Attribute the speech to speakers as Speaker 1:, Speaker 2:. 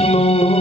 Speaker 1: nos